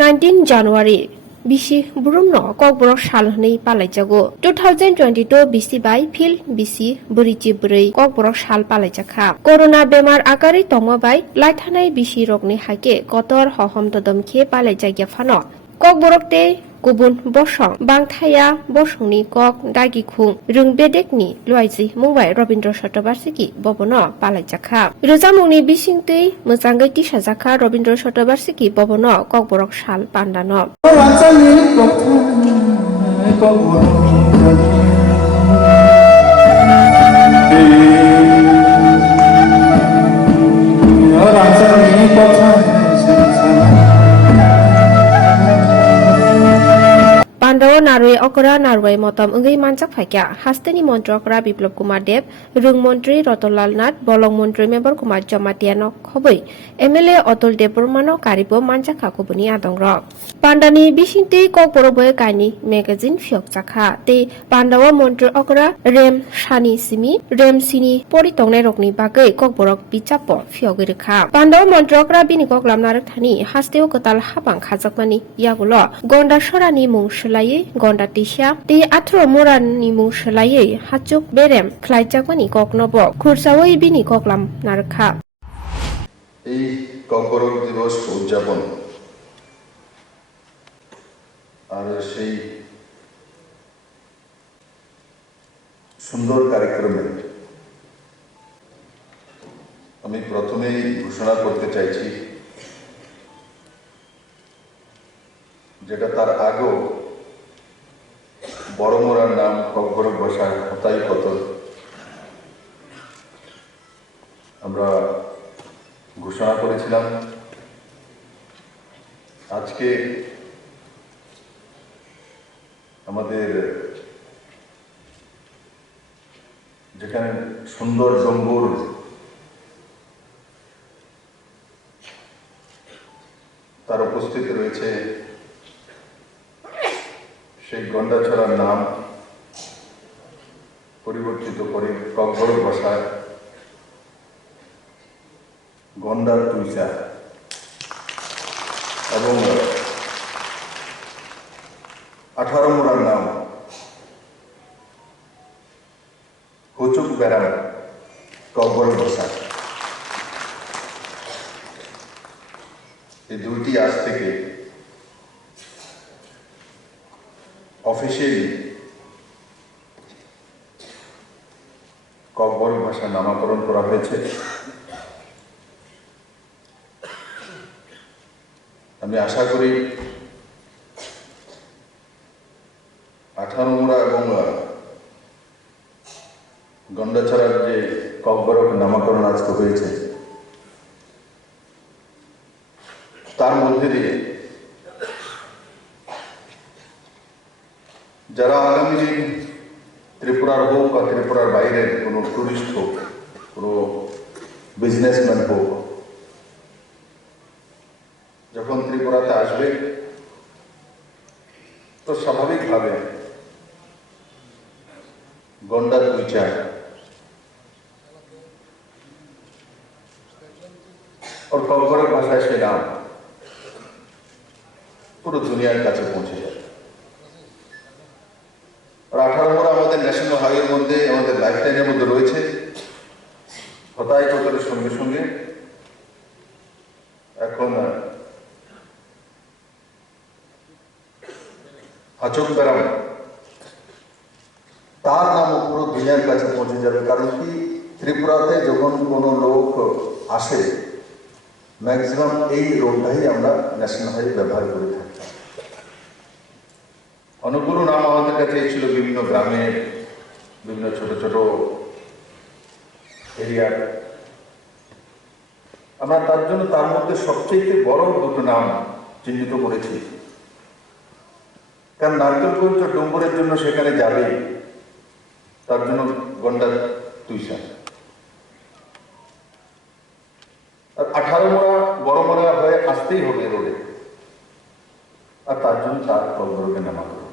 19 January Bisi Brumno Kokborok Salhni Palaijago 2022 Bisi by Phil Bisi Brwichibrwi Kokborok Sal Palaijakha Corona bemar akari tongma by Laithanai Bisi rokni haike kotor hohom dodamkhe Palaijagya phano Kokborok te Kubun Bosong Bangthaya Bosongni Kok Dagikhung Rungbedekni Luaiji Mumbai Rabindra Shatobarsiki Bobono Palaijakha Rozamungni Bisingtei Mozangai Tishajakha Rabindra Shatobarsiki Bobono Kokborok Sal Pandano Pandawa Narwe Okra Narwe Motom Ungai Manjakha Hasteni Montrokra Biplob Kumar Dev Rung Montri Rotolal Nath Bolong Montri Member Kumar Jamatiano Khobui MLA Otol Depormano Karibo Manjakha Kubuni Adongrok Pandani Bishinte Kokborok Kaini Magazine Fiok Jakha Te Pandawa Montri Okra Rem Shani Simi Rem Sini Poritongne Rokni Bagai Kokborok Bichapo Fiogirikha Pandawa Montri Okra Bini Koklam Narathani Hasteo Kotal Habang Khajakmani Yagulo Gonda Shorani Mung Gonda Tisha te atro morani mung shlaye hachuk berem khlaijakmani koknobo khursaoi bini koklam narkha এই ককবরক দিবস উদযাপন আর সেই সুন্দর কার্যক্রমে আমি প্রথমেই ঘোষণা করতে চাইছি যেটা তার আগেও বড়মোরার নাম ককবরক ভাষায় হতাই কতল আমরা ঘোষণা করেছিলাম আজকে আমাদের যেখানে সুন্দর জঙ্গল তার উপস্থিতি রয়েছে সেই গন্ডাছড়ার নাম পরিবর্তিত করে ককবরক ভাষায় গন্ডার তুইসা এবং 18 মোড়ার নাম হুচুক বেড়ান ককবরক ভাষা এই দুইটি আজ থেকে অফিসিয়ালি ককবরক ভাষা নামকরণ করা হয়েছে আমি আশা করি 18 মোড়া এবং গন্ডাছড়ার যে ককবরক নামকরণ আজকে হয়েছে তার মধ্যে দিয়ে যারা আগামী দিন ত্রিপুরার হোক বা ত্রিপুরার বাইরের কোনো টুরিস্ট হোক কোনো বিজনেসম্যান হোক যখন ত্রিপুরাতে আসবে তো স্বাভাবিকভাবে গন্ডার দুইচা और ককবরক ভাষায় সে নাম পুরো দুনিয়ার কাছে পৌঁছে যায় আর 18 মোড়া আমাদের ন্যাশনাল হাইওয়ের মধ্যে আমাদের লাইফলাইনের মধ্যে রয়েছে হতাই কতলের সঙ্গে সঙ্গে এখন হাচক বেড়াম তার নামও পুরো দুনিয়ার কাছে পৌঁছে যাবে কারণ কি ত্রিপুরাতে যখন কোনো লোক আসে ম্যাক্সিমাম এই রোডটাই আমরা ন্যাশনাল হাইওয়ে ব্যবহার করে থাকি অনেকগুলো নাম আমাদের কাছে ছিল বিভিন্ন গ্রামে বিভিন্ন ছোট ছোট এরিয়ার আমরা তার জন্য তার মধ্যে সবচেয়ে বড় দুটো নাম চিহ্নিত করেছি কারণ নারকেলগঞ্জ ডুম্বরের জন্য সেখানে যাবে তার জন্য গন্ডার তুইসা আর 18 মোড়া বড় মোড়া হয়ে আসতেই হবে রোডে আর তার জন্য তার ককবরকে নামাকরণ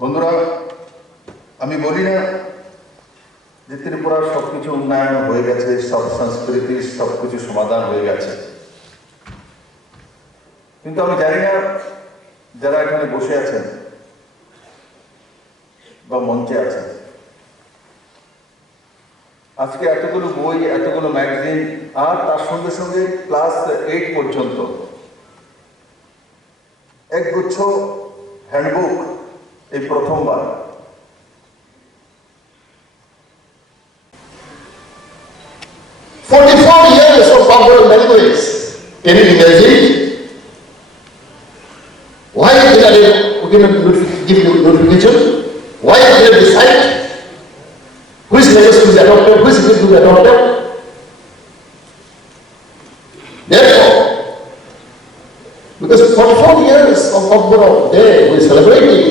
বন্ধুরা আমি বলি না যে ত্রিপুরার সবকিছু উন্নয়ন হয়ে গেছে, সব সংস্কৃতির সবকিছু সমাধান হয়ে গেছে, কিন্তু আমি জানি না যারা এখানে বসে আছেন বা মঞ্চে আছেন, আজকে এতগুলো বই, এতগুলো ম্যাগাজিন, আর তার সঙ্গে সঙ্গে ক্লাস 8 পর্যন্ত একগুচ্ছ হ্যান্ডবুক এই প্রথমবার। Years of Kokborok language. Can you imagine? Why did I give notification? Why did I decide? Which language to be adopted? Which language to be adopted? Therefore, because 44 years of Kokborok Day we are celebrating.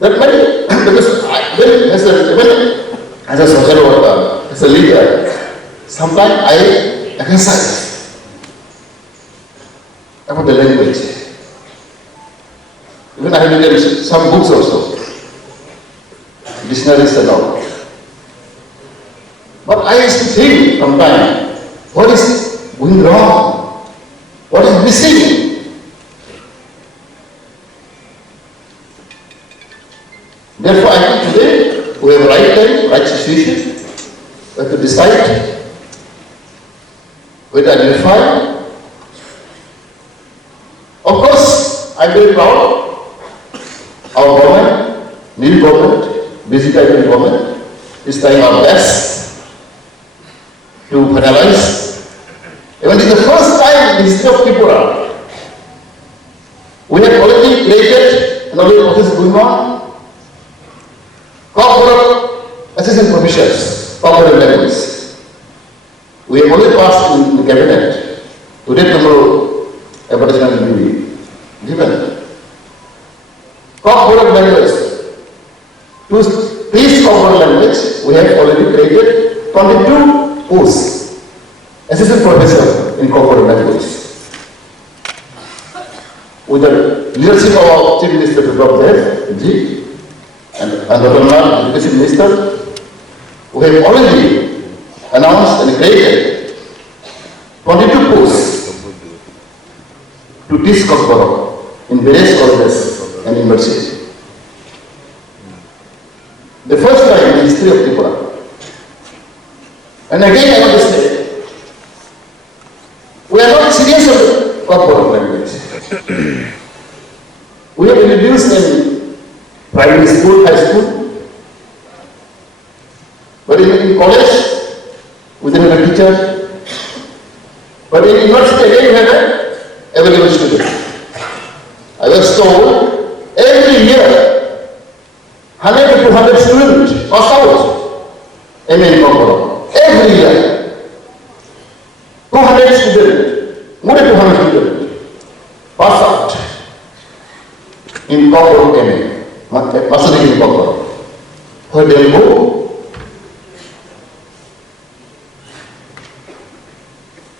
That many, because as a social worker, as a leader, sometimes I exercise about the language. Even I have written some books also, dictionaries and all. But I used to think sometimes, what is going wrong? What is missing? Therefore, I think today we have right time, right situation. We have to decide, we have to identify. Of course, I am very proud. Our government, new government, Bisi government, is trying our best to finalize. Even in the first time in the history of Tripura, we have already created and already process going on. Kokborok assistant professors, Kokborok language. We have already passed in the cabinet. Today, tomorrow, advertisement will be given. Kokborok language. To teach Kokborok language, we have already created 22 posts. Assistant professor in Kokborok language. With the leadership of our Chief Minister Biplob and Honorable Education Minister, we have already announced and created 22 posts to teach Kokborok in various colleges and universities. The first time in the history of Tripura. And again I want to say, we are not serious about Kokborok language. We have introduced in primary school, high school, but in college, we didn't have a teacher. But in university, again, we have an available student. I was told every year, 100 to 200 students pass out in Kokborok. Every year, 200 students, more than 200 students pass out in Kokborok MA. Master in Kokborok. Where they go?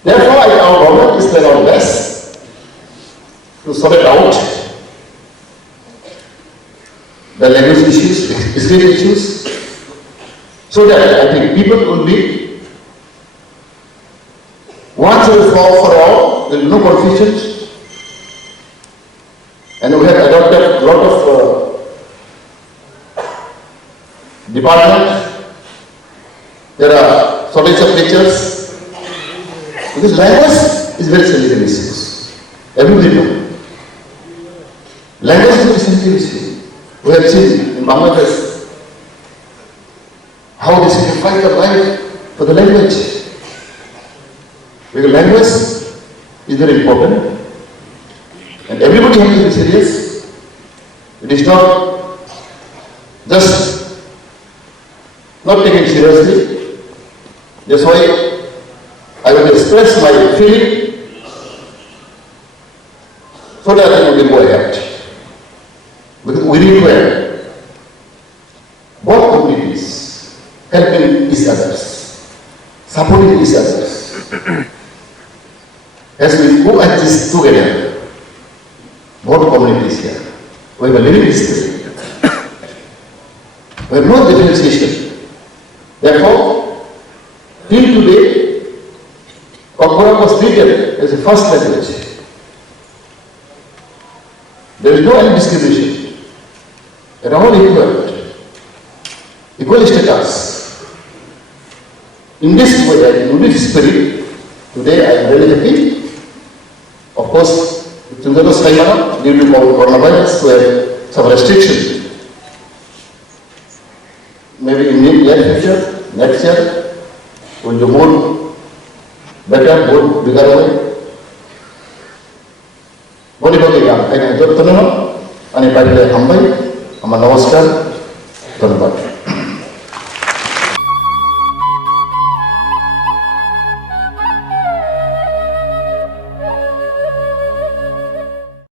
Therefore, our government is trying our best to sort it out the language issues, state issues, so that I think people will be once and for all, there will be no confusion. And we have adopted a lot of departments. There are shortage of teachers. Because language is very sensitive issue. Everybody knows. Language is very sensitive issue. We have seen in Bangladesh how they sacrifice their life for the language. Because language is very important. And everybody has to be serious. It is not just not taken seriously. That's why I will express my feeling so that I will go ahead. Because we require both communities helping each others, supporting each others. As we go at this together, both communities here. We have a living history. We have no differentiation. Therefore, till today, Kokborok was treated as a first language. There is no any discrimination. They are all equal. Equal status. In this way, in this spirit, today I am very happy. Of course, due to coronavirus, we have some restrictions. Maybe in near future, next year, we will do more better, more bigger way. Bodi bagi yang kaya jod tenang, ani pada hambai, aman namaskar, धन्यवाद.